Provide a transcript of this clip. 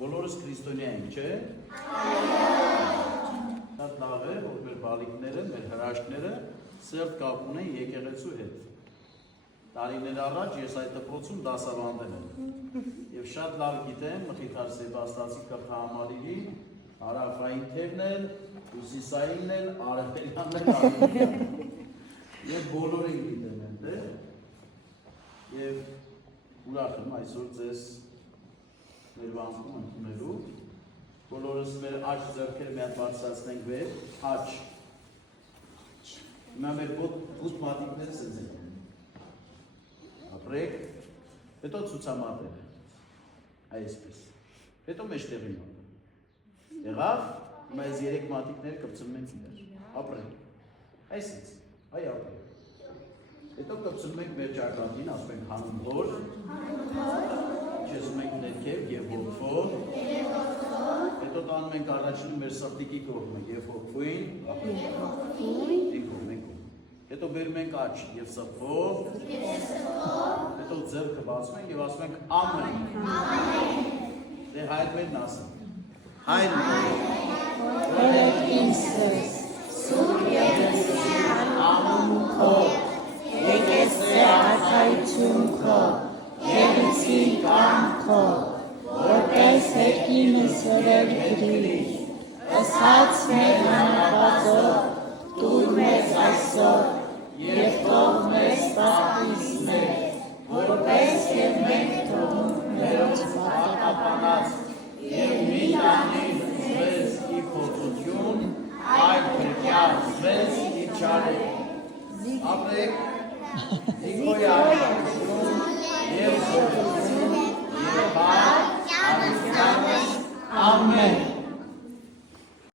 Բոլորս քրիստոնյա ենք, չէ՞։ Շատ լավ է, որ մեր բալիկները, մեր հրաշքները սերտ կապ ունեն եկեղեցու հետ։ Տարիներ առաջ ես այդ դպրոցում դասավանդել եմ։ Եվ շատ լավ գիտեմ Մխիթար Սեբաստացի կրթահամալիրի հարավային թևն էլ, հյուսիսայինն էլ, արևելյանն էլ, արևելյանն էլ։ Եվ բոլորին գիտեմ այնտեղ։ Եվ ուրախ եմ այսօր ձեզ մեր վանքում ընդունելու, բոլորս մեր աջ ձեռքերը մի հատ բարձրացնենք վեր, աջ։ Հիմա մեր բութ մատիկները սենց են։ Ապրեք, հետո ցուցամատել, այսպես, հետո մեջտեղին մատել։ Եղավ, հիմա այս 3 մատիկները կպցնում ենք իրար, ապրենք, այսից, այ ապրենք։ Հետո կպցնում ենք մեր ճակատին, ասում ենք հանուն հոր, չեսում ենք ներքև և հոգվոր, հետո տանում ենք առաջին մեր սրտիկի կողմը և հոգվույն, հետո բերում ենք աջ և սրտվով, հետո ձեռքը բացում ենք և ասում ենք ամեն, դե հայրվերն ասում, հայր Հորդ ինձս, սուր եղեսյան անուն քո, եկեսե արքայություն քո, եղեցին կան քո, որպես հետինս հրել գրիր, ըսած մեր հանապազով, տուր մեզ այսօր, և թող մեզ պատվիսներ, որպես և մենք թողում մերոց պատապանած, և մի տանիր ձեզ ի փոթություն, այդ փրկյալ ձեզ ի չարեք, ապրեք, զիքոյ արքայություն, և փոթություն, և հայր, արքայություն, ամեն։